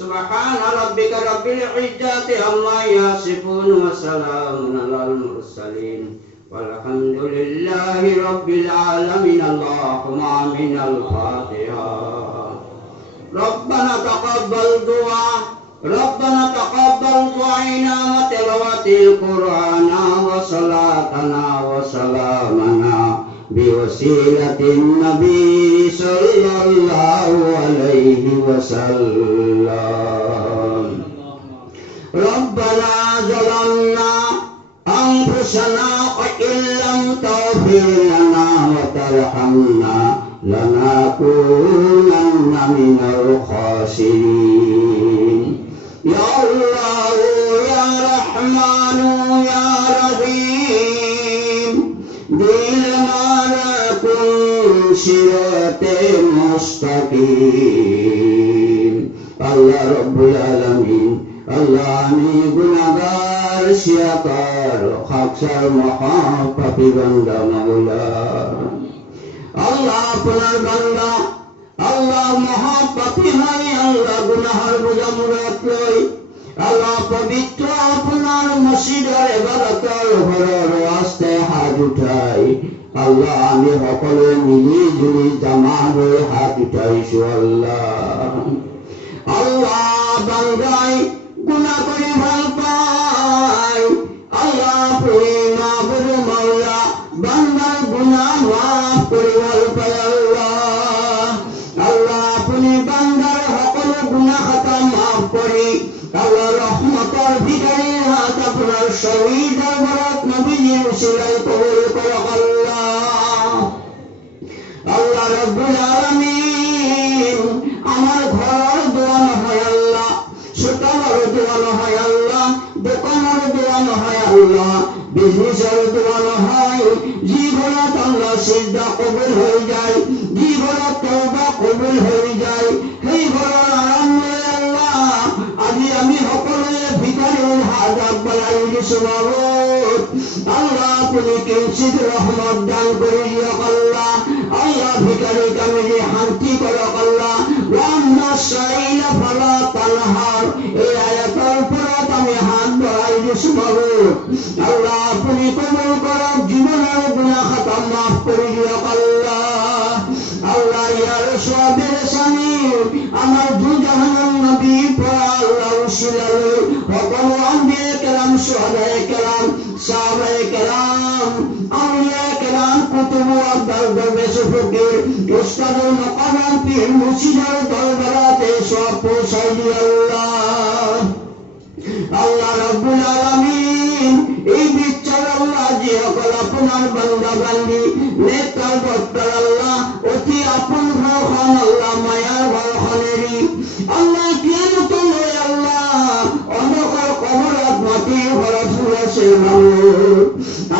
سبحان ربك رب العزة عما يصفون وسلام على المرسلين والحمد لله رب العالمين. اللهم آمين. الفاتحة. ربنا تقبل دعاء ربنا تقبل دعائنا وتلاوة القرآن وصلاتنا وسلامنا بوسيلة النبي صلى الله عليه وسلم. ربنا ظلمنا أنفسنا وإن لم تغفر لنا وترحمنا لنكونن من الخاسرين. يا الله يا رحمن يا رحيم دل ماركم صراط مستقيم. আল্লাহ রব্বুল আলামিন, আল্লাহ আমি গুনাহগার শিয়াকার খাকসার মহাপাপী বান্দা মাওলা, আল্লাহ আপনার বান্দা, আল্লাহ মহাপাপী হয়, আল্লাহ গুনাহের বোঝা মুরাদ লই, আল্লাহ পবিত্র আপনার মসজিদের ইবাদতের ঘরের রাস্তে হাত উঠাই, আল্লাহ আমি সকলে মিলি জুলি জামা হয়ে হাত উঠাইছো। আল্লাহ আল্লাহ বান্দাই গুনাহ করে ভাল পাই, আল্লাহ আপনি মাহবুব মাওলা বান্দার গুনাহ মাফ করে ভাল পাই। আল্লাহ আল্লাহ আপনি বান্দার সকল গুনাহ খাতা মাফ করি, আল্লাহ রহমতের ভিখারির হাত আপনার শহীদ দরবারত নবীজির উসিলায় কবুল করো। আল্লাহ আল্লাহ রব্বুল আলামিন আমার ঘর দোয়ানো হয়, আল্লাহ ছোটর দোয়ানো হয়, আল্লাহ দোকানের দোয়ানো হয়, আল্লাহ বিজনেসের দোয়ানো হয়, জীবনত আল্লাহ সিজদা কবুল হয়ে যায়, জীবনত তওবা কবুল হয়ে যায়, সেই ঘরের আরাম আল্লাহ আজি আমি সকলে ভিখারির হাত বাড়াই দিছো। মাবুদ আল্লাহ আপনি কিঞ্চিত রহমত দান করে দিয়ক। আল্লাহ আল্লাহ ভিখারিক আমি শান্তি করক। আল্লাহ ওয়াম্মা সাইলা ফালা তানহার, এই আয়াতের উপরত আমি হাত বাড়াই দিছো। মাবুদ আল্লাহ আপনি কবুল করক, জীবনের গুনাহ খাতা মাফ করে দিয়ক। আল্লাহ আল্লাহ ইয়া রাসূলের সানি আমার দুজাহানের নবী পড়া আল্লাহ উসিলায় সকল আম্বিয়া কেরাম, সুহাদায়ে কেরাম, সাহাবায়ে কেরাম, আউলিয়া কেরাম, কুতুব আব্দাল দরবেশ ফকির উস্তাদুল মুকাররম পীর মুর্শিদের দরবারে সব পৌঁছাই দি। আল্লাহ আল্লাহ রাব্বুল আলামিন এই বিচার আল্লাহ যে সকল আপনার বান্দা বান্দি নেতার বক্তার আল্লাহ অতি আপন ঘরখান আল্লাহ মায়ার ঘরখানেরই আল্লাহ কিয়ামত লই আল্লাহ অন্ধকার কবরত মাটি ঘরত শুয়েছে মানুষ,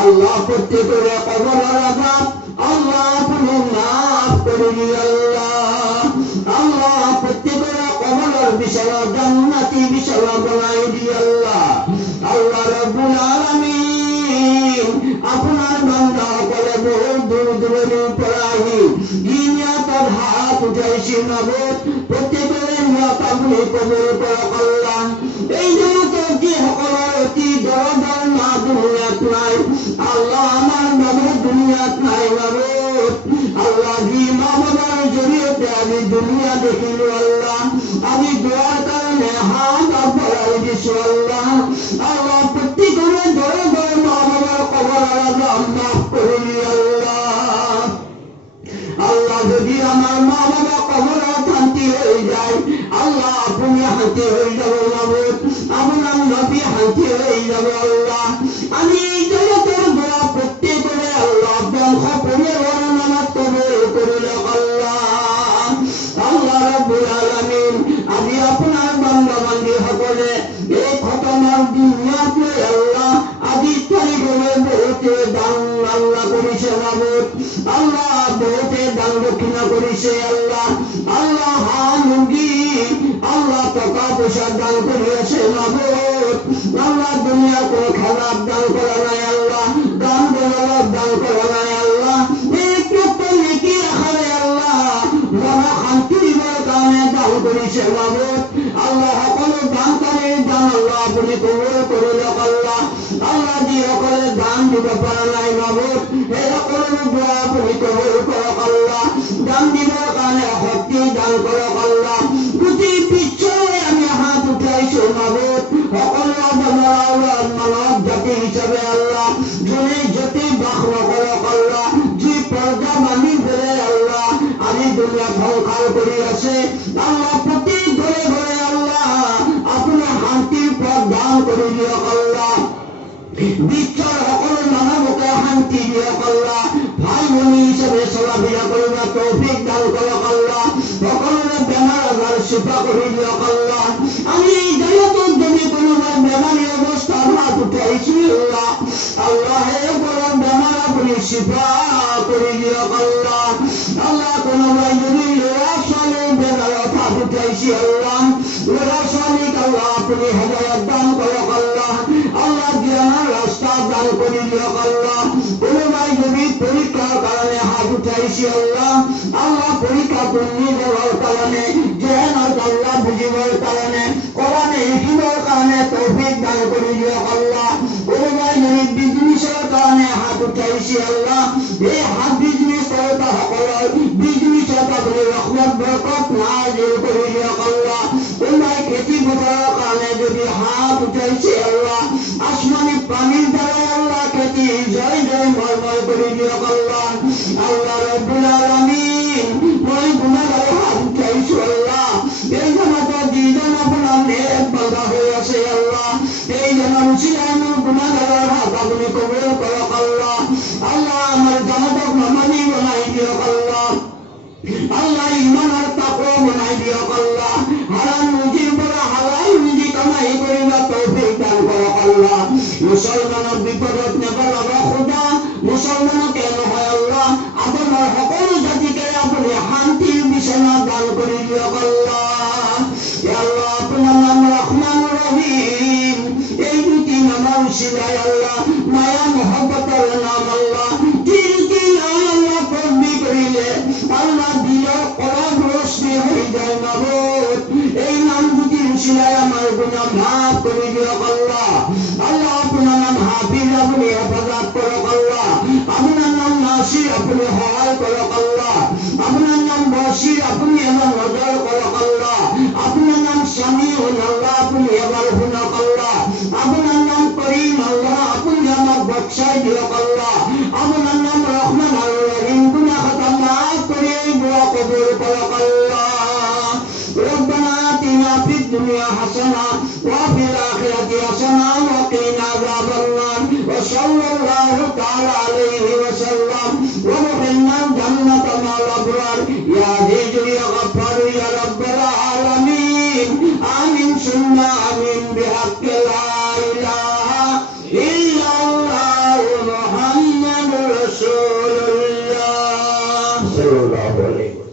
আল্লাহ প্রত্যেকের কবরের আযাব আল্লাহ আপনি মাফ করে দি। আল্লাহ আল্লাহ প্রত্যেকের কবরের বিছানা জান্নাতি বিছানা বানাই দি। আল্লাহ আল্লাহ রাব্বুল আলামিন আপনার বান্দা সকলে বহু দূর দূরের পড়াই দুনিয়াতে হাত উঠাইছি। মাবুদ প্রত্যেকের নিয়ত আপনি কবুল করক। আল্লাহ এই জগতের যে সকলের অতি দরদার মা দুনিয়াত নাই, আল্লাহ আমার বাবু দুনিয়াত নাই। মাবুদ আল্লাহ যি মা বাবার জড়িয়েতে আমি দুনিয়া দেখিল, আল্লাহ আমি দোয়ার কারণে হাত বাড়াই দিছো। আল্লাহ আল্লাহ প্রত্যেকের দরদার মা বাবার কবরের আযাব মাফ করুন। আল্লাহ আল্লাহ যদি আমার মা বাবা কবরে শান্তি হয়ে যায়, আল্লাহ আপনি শান্তি হয়ে যাবে। মাবুদ আপনার নবী শান্তি হয়ে যাবে। আল্লাহ আমি এই জগতের দোয়া প্রত্যেকের আল্লাহ বংশ পরিবার নামাজ কবুল করিল। আল্লাহ আল্লাহ রাব্বুল আলামিন আমি আপনার বান্দা বান্দি সকলে এই খতমার দুনিয়াতে আল্লাহ আজি তারিখে বহুতে দান আল্লাহ করেছে। মাবুদ আল্লাহ বহুতে দান দক্ষিণা করেছে। আল্লাহ আল্লাহ হামুগি আল্লাহ টাকা পয়সা দান করিয়াছে। মাবুদ আল্লাহ দুনিয়া কোনো খারাপ দান করা নাই, আল্লাহ দান দৌলত দান করা নাই। আল্লাহ একটু নেকি রাখারে আল্লাহ মহা শান্তি দিবার কারণে দান করেছে। মাবুদ মাবুদ আল্লাহ সকলো দানকারীর দান আল্লাহ আপনি কবুল করুন আল্লাহ আল্লাহ যি সকলে দান দিব পারা নাই মাবুদ সেই সকলের দোয়া আপনি কবুল করক আল্লাহ দান দিবার কারণে শক্তি দান করক আল্লাহ গোটেই পিছৰে আমি হাত উঠাইছো মাবুদ সকলো মানৱ জাতি হিচাপে আল্লাহ যোনে যতি বাস নকৰক আল্লাহ যি পৰ্দা মানি পেলাই আল্লাহ আজি দুনিয়া সংসাৰ কৰি আছে আল্লাহ প্ৰতি ঘৰে ঘৰে আল্লাহ আপোনাৰ শান্তিৰ পথ দান কৰি দিয়ক আল্লাহ বিশ্বৰ সকলো মানৱকে শান্তি দিয়ক আল্লাহ ভাই ভনী হিচাপে চলা ফিৰা কৰিব তৌফিক দান কৰক আল্লাহ সকলোৰে বেমাৰ আজাৰ চিফা কৰি দিয়ক আল্লাহ আমি জগতত যদি কোনোবাই বেমাৰী অৱস্থাত হাত উঠাইছো আল্লাহ আল্লাহ সকলৰ বেমাৰ আপুনি চিফা কৰি দিয়ক আল্লাহ আল্লাহ কোনোবাই যদি ল'ৰা ছোৱালীৰ বেমাৰত হাত উঠাইছে আল্লাহ ল'ৰা ছোৱালীক আল্লাহ আপুনি হেদায়ত দান কৰক আল্লাহ আল্লাহ জ্ঞানৰ ৰাস্তা দান কৰি দিয়ক আল্লাহ কোনোবাই যদি পৰীক্ষাৰ কাৰণে হাত উঠাইছে আল্লাহ আল্লাহ পৰীক্ষা পূৰ্ণিবৰ কাৰণে জ্ঞানৰ আল্লাহ বুজিবৰ কাৰণে কোৰানে শিকিবৰ কাৰণে তৌফিক দান কৰি দিয়ক আল্লাহ কোনোবাই যদি বিজনেছৰ কাৰণে হাত উঠাইছে আল্লাহ এই হাত বিজনেছ কৰোঁতা সকলৰ বিজনেছত আপুনি ৰহমত বৰকত নাজিল কৰি দিয়ক আল্লাহ কোনোবাই খেতি পথাৰৰ কাৰণে যদি হাত উঠাইছে আল্লাহ আসমানি পানীৰ দ্বাৰা আল্লাহ খেতি জয় জয় ময় কৰি দিয়ক আল্লাহ আল্লাহ ৰব্বুল আলামিন মই গুণাগাৰে হাত উঠাইছো আল্লাহ এই জমাতৰ যিজন আপোনাৰ নেক বান্ধা হৈ আছে আল্লাহ এই জনৰ উচিলাই মোৰ গুণাগাৰৰ হাত আপুনি কবুল কৰক আল্লাহ আল্লাহ আমাৰ জামাতক নামানি বনাই দিয়ক আল্লাহ আল্লাহ ইমানৰ তাকwa বনাই দিয়ক আল্লাহ হাৰাম ৰুজিৰ পৰা হালাল ৰুজি কামাই কৰিবা তৌফিক দান কৰক আল্লাহ মুছলমানক বিপদত নেপেলাব খোদা মুছলমানকে নহয় আল্লাহ আপোনাৰ সকলো জাতিকে আপুনি শান্তিৰ বিছনা দান কৰি দিয়ক আল্লাহ আল্লাহ আপোনাৰ নাম ৰহমান ৰহিম এই দুটি নামৰ উচিলাই আল্লাহ মায়া মহব্বতৰ নাম আল্লাহ তিনটি নাম আল্লাহ তসবিহ কৰিলে আল্লাহ দিলৰ কলব ৰশ্মি হৈ যায় মাবুদ এই নাম দুটি উচিলাই আমাৰ গুনাহ মাফ কৰি দিয়ক আল্লাহ আল্লাহ আপোনাৰ নাম হাফিজ আপুনি হেফাজত কৰক আল্লাহ আপোনাৰ নাম নাছিৰ আপুনি সহায় কৰক আল্লাহ আপোনাৰ নাম বছিৰ আপুনি এবাৰ নজৰ কৰক আল্লাহ আপোনাৰ নাম সামিউন আল্লাহ আপুনি এবাৰ শুনক আল্লাহ আপোনাৰ নাম কৰিম আল্লাহ আপুনি আমাক বখশাই দিয়ক আল্লাহ আপোনাৰ নাম ৰহমান আৰু ৰহিম গুনাহ খতা মাফ কৰি দোয়া কবুল কৰক আল্লাহ ربنا آتنا في الدنيا حسنة وفي الآخرة حسنة وقنا عذاب النار وصلى الله تعالى عليه وسلم ودخلنا الجنة مع الأبرار يا عزيز يا غفار يا رب العالمين آمين ثم آمين بحق لا إله إلا الله محمد رسول الله صلى الله عليه وسلم